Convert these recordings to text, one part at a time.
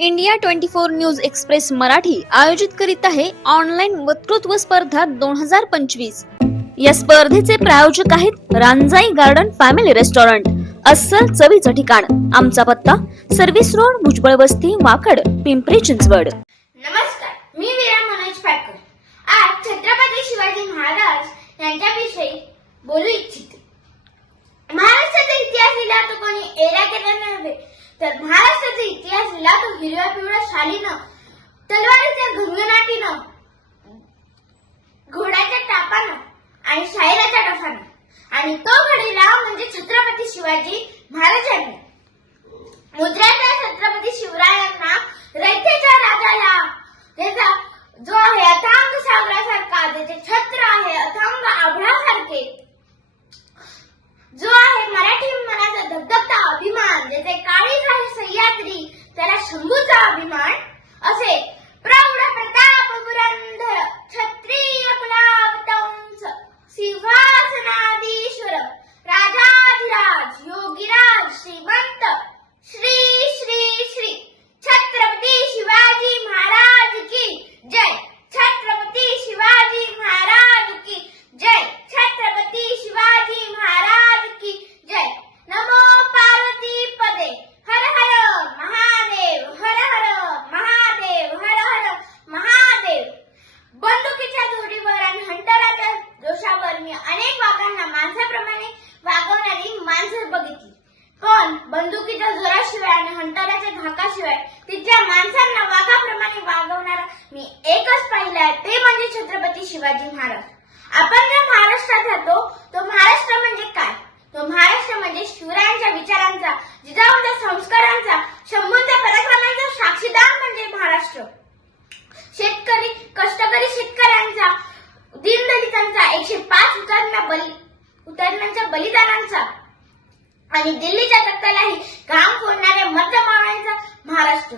India twenty four news express Marathi आयोजित करीत आहे ऑनलाईन वक्तृत्व स्पर्धा दोन हजार पंचवीस. या स्पर्धेचे प्रायोजक आहेत रांजाई गार्डन फॅमिली रेस्टॉरंट अस्सल चवीचं ठिकाण आमचा पत्ता सर्व्हिस रोड भुजबळ वस्ती वाकड पिंपरी चिंचवड. नमस्कार मी वीरा मनोज पाटकर. आज छत्रपती शिवाजी महाराज यांच्याविषयी बोलू इच्छिते. महाराष्ट्राचा इतिहास लिहिला तो कोणी एरा केला नव्हे तर महाराज हिरव्या पिवळ्या शालीनं तलवारीच्या घुंगनाटीनं घोड्याच्या टापानं आणि शाहिराच्या डफानं. आणि तो घडीला म्हणजे छत्रपती शिवाजी महाराजांनी. मुद्राच्या छत्रपती शिवरायांना रयतेच्या राजाला त्याचा जो आहे अथांग सागरासारखा त्याचे छत्र आहे अथांग आभळासारखे जो आहे मराठी मनाचा धगधगता अभिमान ज्याचे काळीज आहे सह्याद्री त्याला शंभूचा अभिमान असे प्रौढ प्रताप पुरंदर क्षत्रिय कुलावतंस सिंहासनाधीश्वर राजाधिराज योगीराज श्रीमंत श्री श्री श्री छत्रपती शिवाजी महाराज की जय छत्रपती शिवाजी महाराज की जय छत्रपती शिवाजी महाराज की जय नमो पार्वती पदे हर हर महादेव हर हर महादेव हर हर महादेव बंदुकीच्या जोडीवर आणि हंटराच्या दोषावर मी अनेक वाघांना माणसाप्रमाणे वागवणारी माणसं बघितली. पण बंदुकीच्या जोराशिवाय आणि हंटराच्या धाकाशिवाय तिच्या माणसांना वाघाप्रमाणे वागवणारा मी एकच पाहिलाय ते म्हणजे छत्रपती शिवाजी महाराज. आपण ज्या महाराष्ट्रात राहतो तो महाराष्ट्र म्हणजे काय? तो महाराष्ट्र म्हणजे शिवरायांच्या विचारांचा जिजाऊंच्या संस्कारांचा शंभूंच्या पराक्रमांचा साक्षीदार म्हणजे महाराष्ट्र शेतकरी कष्टकरी शेतकऱ्यांचा दीनदलितांचा एकशे पाच हुतात्म्या बली हुतात्म्यांच्या बलिदानांचा आणि दिल्लीच्या तख्तालाही घाम फोडणाऱ्या मतमावळ्यांचा महाराष्ट्र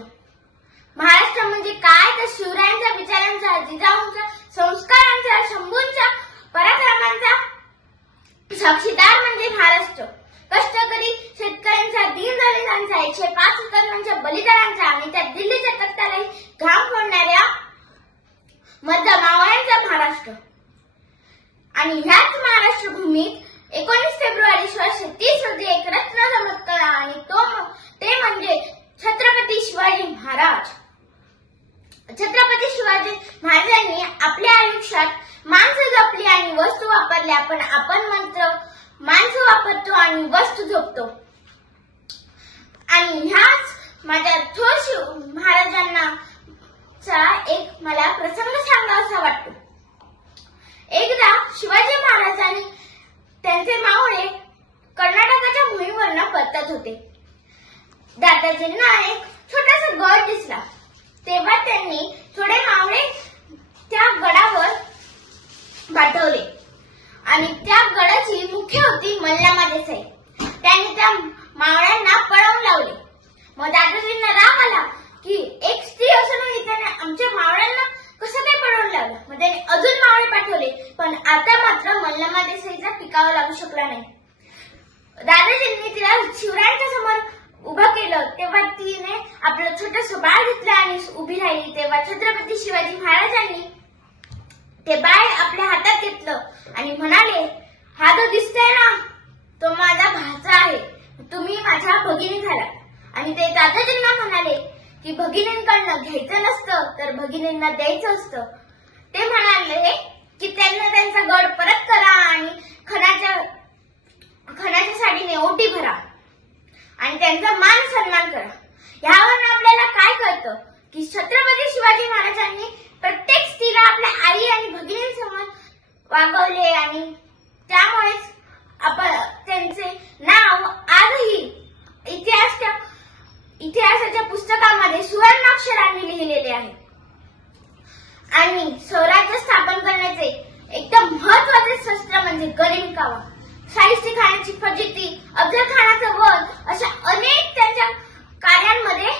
महाराष्ट्र. म्हणजे काय? तर शिवरायांच्या विचारांचा जिजाऊंचा संस्कारांचा शंभूंच्या पराक्रमांचा. साक्षीदार म्हणजे महाराष्ट्र. कष्टकरी शेतकऱ्यांचा दीनदलितांचा एकशे पाच हुतात्म्यांच्या बलिदानांचा आणि त्या दिल्लीच्या तख्तालाही घाम फोडणाऱ्या मधल्या मावळ्यांचा महाराष्ट्र. आणि ह्याच महाराष्ट्र भूमीत एकोणीस फेब्रुवारी सोळाशे तीस रोजी एक रत्न चमत्कार आणि तो ते म्हणजे छत्रपती शिवाजी महाराज. छत्रपती शिवाजी महाराजांनी आपल्या आयुष्यात माणसं जपली आणि वस्तू वापरल्या पण आपण मात्र माणसं वापरतो आणि वस्तू झोपतो आणि ह्याच माझ्या थोर शिव महाराजांना चा एक मला प्रसंग सांगावासा वाटतो एकदा शिवाजी महाराजांनी त्यांचे मावळे कर्नाटकाच्या मोहीमवरनं परतत होते दादाजींना एक छोटासा गड दिसला तेव्हा त्यांनी थोडे मावळे त्या गडावर पाठवले आणि त्या गडाची मुख्य होती मल्लामा देसाई त्यांनी त्या मावळ्यांना पळवून लावले मग दादाजींना राग आला की एक स्त्री असूनही त्याने आमच्या मावळ्यांना कसं काय पळवून लावलं मग त्याने अजून मावळे पाठवले पण आता मात्र मल्लामा देसाईचा लागू शकला नाही. दादाजींनी तिला शिवरायांच्या समोर उभं केलं. तेव्हा तिने आपलं छोटस बाळ घेतलं आणि उभी राहिली. तेव्हा छत्रपती शिवाजी महाराजांनी ते बाळ आपल्या हातात घेतलं आणि म्हणाले हा जो दिसतोय ना तो माझा भाचा आहे. तुम्ही माझ्या भगिनी झाला. आणि ते दादाजींना म्हणाले की भगिनींकडनं घ्यायचं नसतं तर भगिनींना द्यायचं असतं. ते म्हणाले की त्यांना त्यांचा गड परत करा आणि खणाच्या खणाच्या साडीने ओटी भरा. आणि त्यांचा मान सन्मान करा. यावरून आपल्याला काय कळतं? की छत्रपती शिवाजी महाराजांनी प्रत्येक स्त्रीला आपल्या आई आणि भगिनींसमोर वागवले आणि त्यामुळेच आपण त्यांचे नाव आजही इतिहासच्या इतिहासाच्या पुस्तकामध्ये सुवर्णाक्षरांनी लिहिलेले आहे. आणि स्वराज्य स्थापन करण्याचे एकदम महत्त्वाचे शस्त्र म्हणजे गरीब कावा. शाहिस्ती खानाची फजिती अफजल खानाचा वध अशा अनेक त्यांच्या कार्यांमध्ये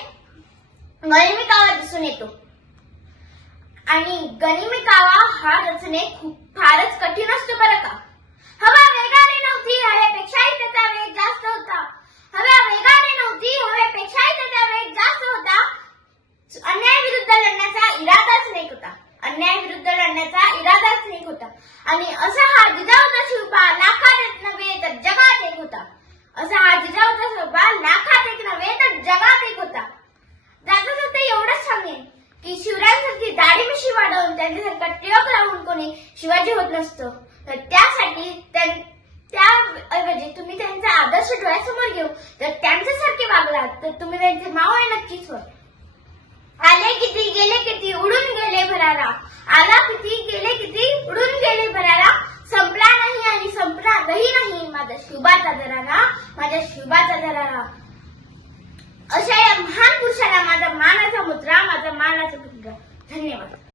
गनिमी कावा दिसून येतो. आणि गनिमी कावा हा रचने खूप फारच कठीण असतो बरं का? हवा वेगाने जगदाचाच एक होता. आणि असा हा जिजाऊचा शिवपा लाखात नव्हे तर जगात एक होता. असा हा जिजाऊचा शिवपा लाखात एक नव्हे तर जगात एक होता. दादा जाता ते एवढंच सांगेन की शिवरायांसारखी दाढी मिशी वाढवून त्यांच्यासारखा टिळक लावून कोणी शिवाजी होत नसतो. तर त्यासाठी त्याऐवजी तुम्ही त्यांचा आदर्श डोळ्यासमोर घेऊ. तर त्यांच्यासारखे वागलात तर तुम्ही त्यांचे आहे नक्कीच होत आले किती गेले किती उडून गेले भरारा. आला किती गेले किती? उडून गेले भरारा संपला नाही आणि संपणारही नाही माझा शिवबाचा दरारा माझ्या शिवबाचा दरारा अशा या महान पुरुषाला माझा मानाचा मुद्रा माझा मानाचा मुद्रा धन्यवाद.